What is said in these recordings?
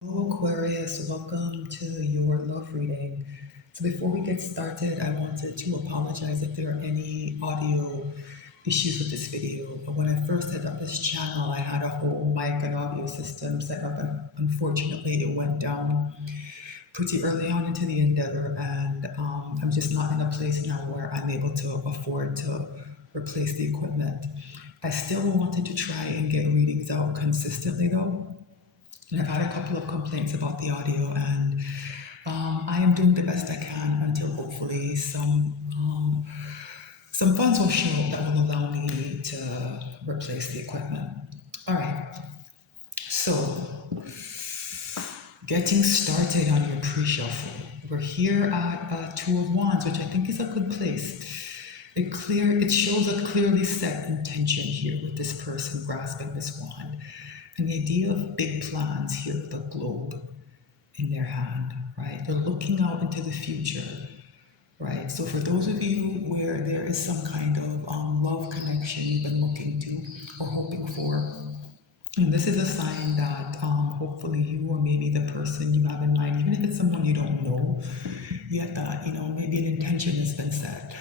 Hello, Aquarius. Welcome to your love reading. So, before we get started, I wanted to apologize if there are any audio issues with this video. When I first set up this channel, I had a whole mic and audio system set up, and unfortunately, it went down pretty early on into the endeavor. And I'm just not in a place now where I'm able to afford to replace the equipment. I still wanted to try and get readings out consistently, though. And I've had a couple of complaints about the audio, and I am doing the best I can until hopefully some funds will show up that will allow me to replace the equipment. All right, so getting started on your pre-shuffle. We're here at Two of Wands, which I think is a good place. It shows a clearly set intention here with this person grasping this wand. And the idea of big plans here with a globe in their hand, right? They're looking out into the future, right? So for those of you where there is some kind of love connection you've been looking to or hoping for, and this is a sign that hopefully you or maybe the person you have in mind, even if it's someone you don't know yet, that maybe an intention has been set.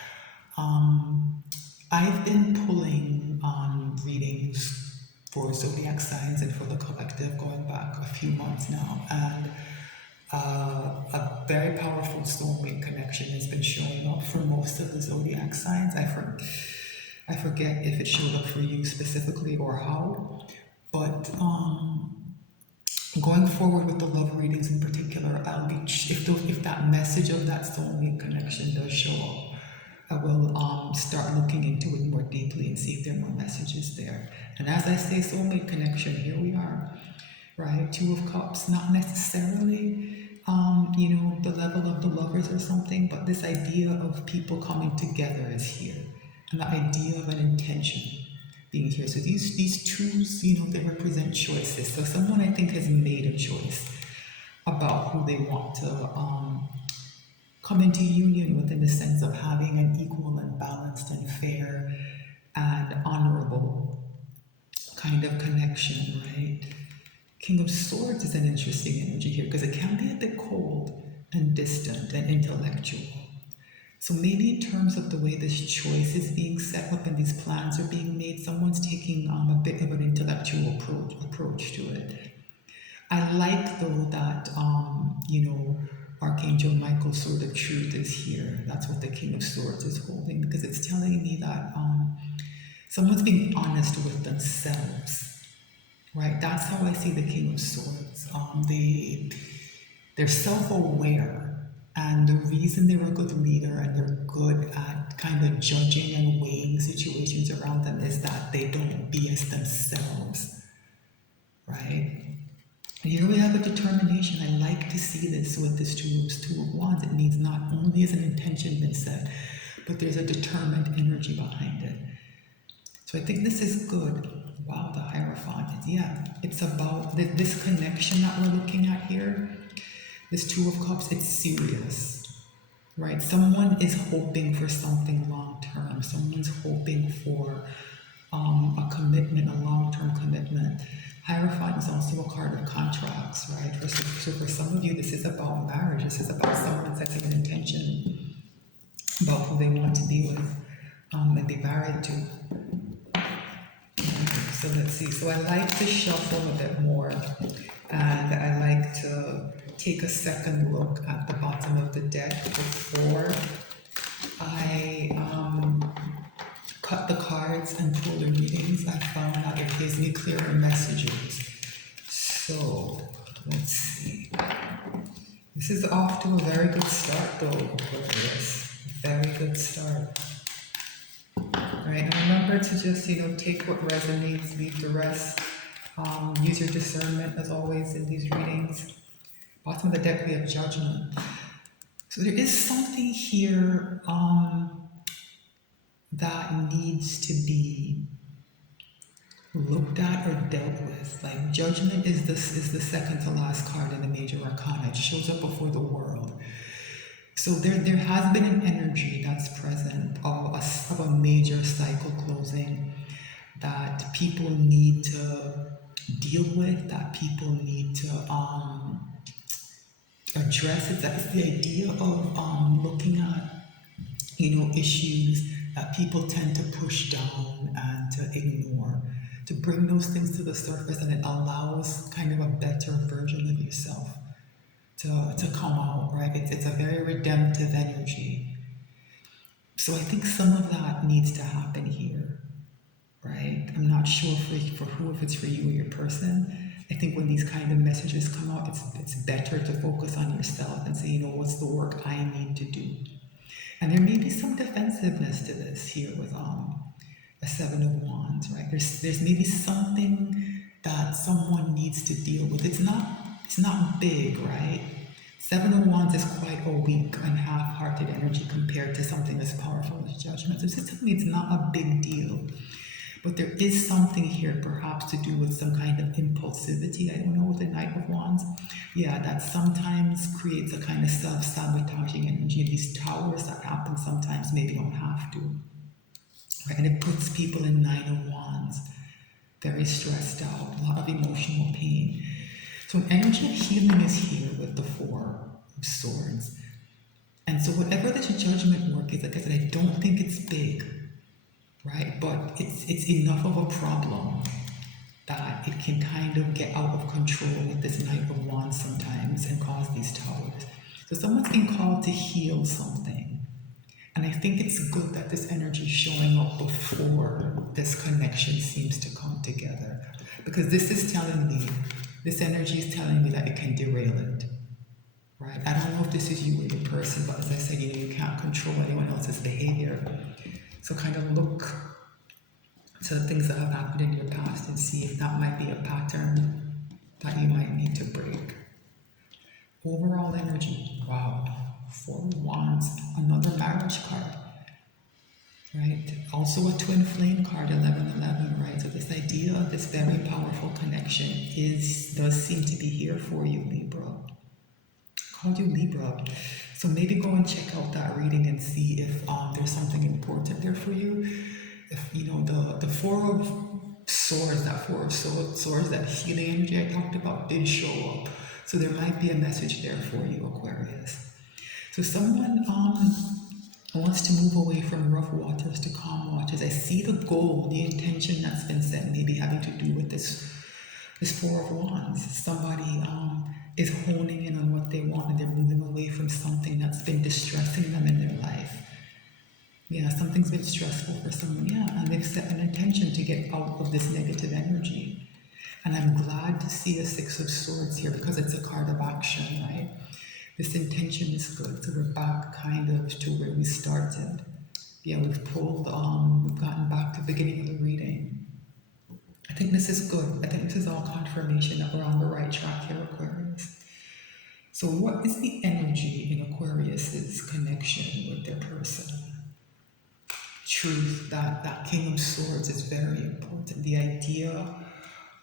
I've been pulling on readings for zodiac signs and for the collective going back a few months now, and a very powerful soulmate connection has been showing up for most of the zodiac signs. I forget if it showed up for you specifically or how, but going forward with the love readings in particular, I'll be if that message of that soulmate connection does show up, I will start looking into it more deeply and see if there are more messages there. And as I say, soulmate connection, here we are, right? Two of Cups, not necessarily, the level of the lovers or something, but this idea of people coming together is here. And the idea of an intention being here. So these twos, they represent choices. So someone I think has made a choice about who they want to come into union with, in the sense of having an equal and balanced and fair and honorable kind of connection, right? King of Swords is an interesting energy here because it can be a bit cold and distant and intellectual. So maybe in terms of the way this choice is being set up and these plans are being made, someone's taking a bit of an intellectual approach to it. I like though that Archangel Michael's sword of truth is here. That's what the King of Swords is holding, because it's telling me that someone's being honest with themselves, right? That's how I see the King of Swords. They're self-aware, and the reason they're a good leader and they're good at kind of judging and weighing situations around them is that they don't BS themselves, right? And here we have a determination. I like to see this with this Two of Wands. It means not only is an intention been set, but there's a determined energy behind it. So I think this is good. Wow, the Hierophant. It's about this connection that we're looking at here. This Two of Cups, it's serious, right? Someone is hoping for something long-term. Someone's hoping for a commitment, a long-term commitment. Hierophant is also a card of contracts, right? So for some of you, this is about marriage. This is about someone setting an intention about who they want to be with and be married to. So let's see. So I like to shuffle a bit more, and I like to take a second look at the bottom of the deck before I cut the cards and pull the readings. I found that it gives me clearer messages. So let's see. This is off to a very good start though, Aquarius. Very good start. All right, and remember to just, take what resonates, leave the rest. Use your discernment as always in these readings. Bottom of the deck we have Judgment. So there is something here that needs to be looked at or dealt with. Like Judgment is the second to last card in the major arcana. It shows up before the World. So there has been an energy that's present of a major cycle closing that people need to deal with, that people need to address it. That is the idea of looking at, issues that people tend to push down and to ignore, to bring those things to the surface, and it allows kind of a better version of yourself to come out, right? It's a very redemptive energy. So I think some of that needs to happen here, right? I'm not sure for who, if it's for you or your person. I think when these kind of messages come out, it's better to focus on yourself and say, what's the work I need to do? And there may be some defensiveness to this here with a Seven of Wands, right? There's maybe something that someone needs to deal with. It's not big, right? Seven of Wands is quite a weak and half-hearted energy compared to something as powerful as Judgment. So it's just something, it's not a big deal. But there is something here perhaps to do with some kind of impulsivity, I don't know, with the Knight of Wands. Yeah, that sometimes creates a kind of self-sabotaging energy. These towers that happen sometimes maybe don't have to. Right? And it puts people in Nine of Wands, very stressed out, a lot of emotional pain. So an energy of healing is here with the Four of Swords. And so whatever this judgment work is, like I said, I don't think it's big, right? But it's enough of a problem that it can kind of get out of control with this Knight of Wands sometimes and cause these towers. So someone's been called to heal something. And I think it's good that this energy is showing up before this connection seems to come together. Because this energy is telling me that it can derail it. Right? I don't know if this is you or your person, but as I said, you can't control anyone else's behavior. So kind of look to the things that have happened in your past and see if that might be a pattern that you might need to break. Overall energy, wow. Four of Wands, another marriage card, right? Also a twin flame card, 1111, right? So this idea of this very powerful connection does seem to be here for you, Libra. Called you Libra. So maybe go and check out that reading and see if there's something important there for you. If the Four of Swords, that healing energy I talked about did show up. So there might be a message there for you, Aquarius. So someone wants to move away from rough waters to calm waters. I see the goal, the intention that's been set, maybe having to do with this Four of Wands. Somebody is honing in on what they want and they're moving away from something that's been distressing them in their life. Yeah, something's been stressful for someone, and they've set an intention to get out of this negative energy. And I'm glad to see a Six of Swords here because it's a card of action, right? This intention is good. So we're back kind of to where we started. Yeah, we've gotten back to the beginning of the reading. I think this is good. I think this is all confirmation that we're on the right track here, Aquarius. So what is the energy in Aquarius's connection with their person? Truth, that King of Swords is very important. The idea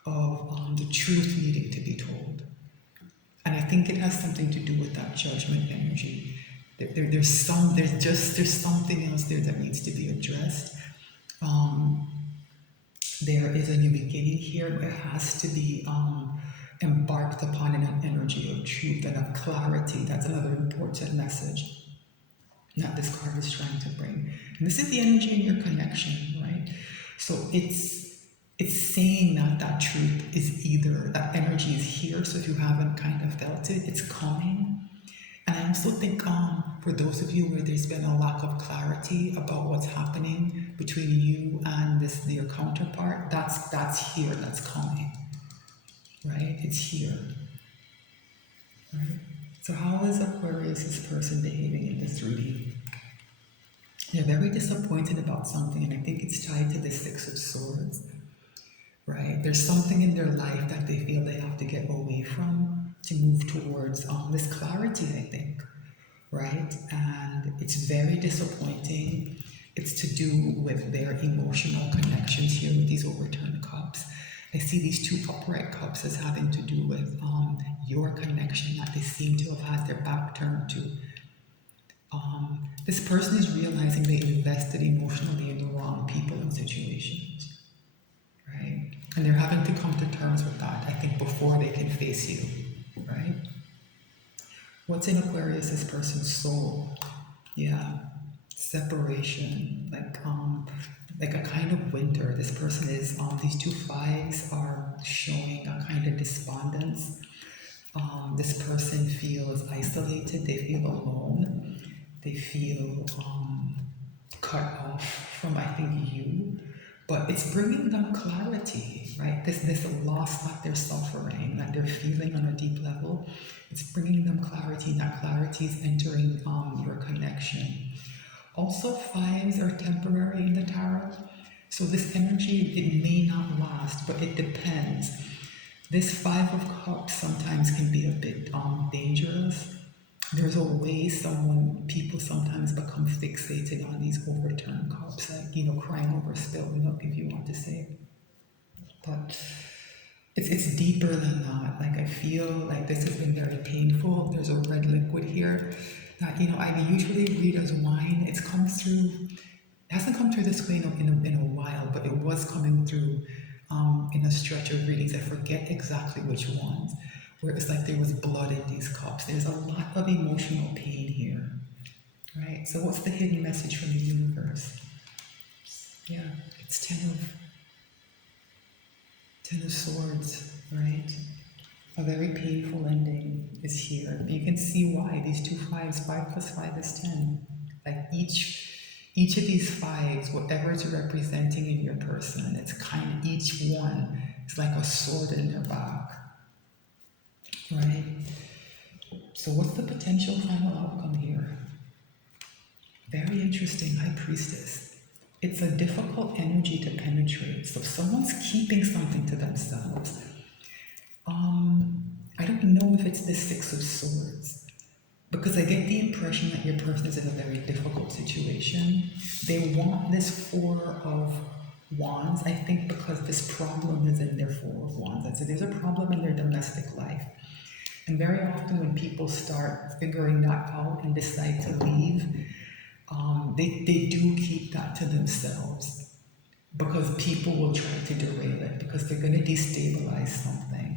of the truth needing to be told. And I think it has something to do with that judgment energy. There's something else there that needs to be addressed. There is a new beginning here. It has to be embarked upon in an energy of truth and of clarity. That's another important message that this card is trying to bring. And this is the energy in your connection, right? So it's saying that truth is either, that energy is here, so if you haven't kind of felt it, it's coming. And I also think for those of you where there's been a lack of clarity about what's happening between you and your counterpart, that's here, that's coming, right? It's here, right? So how is Aquarius' person behaving in this reading? They're very disappointed about something, and I think it's tied to the Six of Swords, right? There's something in their life that they feel they have to get away from to move towards this clarity, I think, right? And it's very disappointing. It's to do with their emotional connections here with these overturned cups. I see these two upright cups as having to do with your connection that they seem to have had their back turned to. This person is realizing they invested emotionally in the wrong people and situations, right? And they're having to come to terms with that, I think, before they can face you, right? What's in Aquarius, this person's soul? Yeah, separation, like a kind of winter. This person is, these two fives are showing a kind of despondence. This person feels isolated, they feel alone, they feel cut off from, I think, you. But it's bringing them clarity, right? This loss that they're suffering, that they're feeling on a deep level, it's bringing them clarity, and that clarity is entering your connection. Also, fives are temporary in the tarot. So this energy, it may not last, but it depends. This Five of Cups sometimes can be a bit dangerous. There's a way people sometimes become fixated on these overturned cups, like, crying over spilled milk, if you want to say. But it's deeper than that. Like, I feel like this has been very painful. There's a red liquid here that, I usually read as wine. It's come through, it hasn't come through this way in a while, but it was coming through in a stretch of readings. I forget exactly which ones, where it's like there was blood in these cups. There's a lot of emotional pain here, right? So what's the hidden message from the universe? Yeah, it's Ten of Swords, right? A very painful ending is here. You can see why these two fives, 5 + 5 is 10. Like each of these fives, whatever it's representing in your person, it's kind of, each one is like a sword in their back, right? So what's the potential final outcome here? Very interesting, High Priestess. It's a difficult energy to penetrate. So if someone's keeping something to themselves, I don't know if it's the Six of Swords, because I get the impression that your person is in a very difficult situation. They want this Four of Wands, I think, because this problem is in their Four of Wands. And so there's a problem in their domestic life. And very often when people start figuring that out and decide to leave, they do keep that to themselves, because people will try to derail it, because they're going to destabilize something.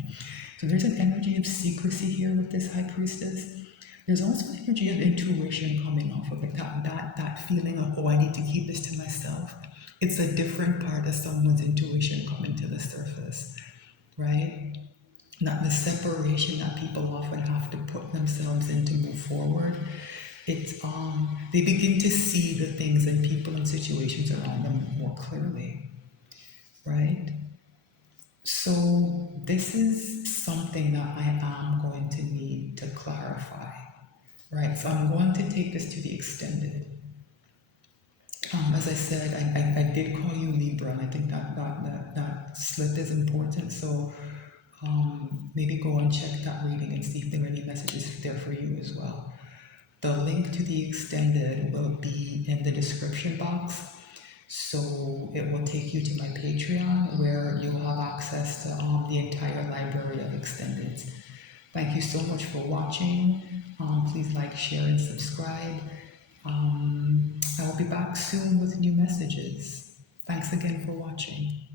So there's an energy of secrecy here with this High Priestess. There's also an energy of intuition coming off of it, that feeling of, oh, I need to keep this to myself. It's a different part of someone's intuition coming to the surface, right? Not the separation that people often have to put themselves in to move forward. It's they begin to see the things and people and situations around them more clearly, right? So this is something that I am going to need to clarify, right? So I'm going to take this to the extended. As I said, I did call you Libra, and I think that slip is important. So maybe go and check that reading and see if there are any messages there for you as well. The link to the extended will be in the description box. So it will take you to my Patreon, where you'll have access to the entire library of extendeds. Thank you so much for watching. Please like, share, and subscribe. I will be back soon with new messages. Thanks again for watching.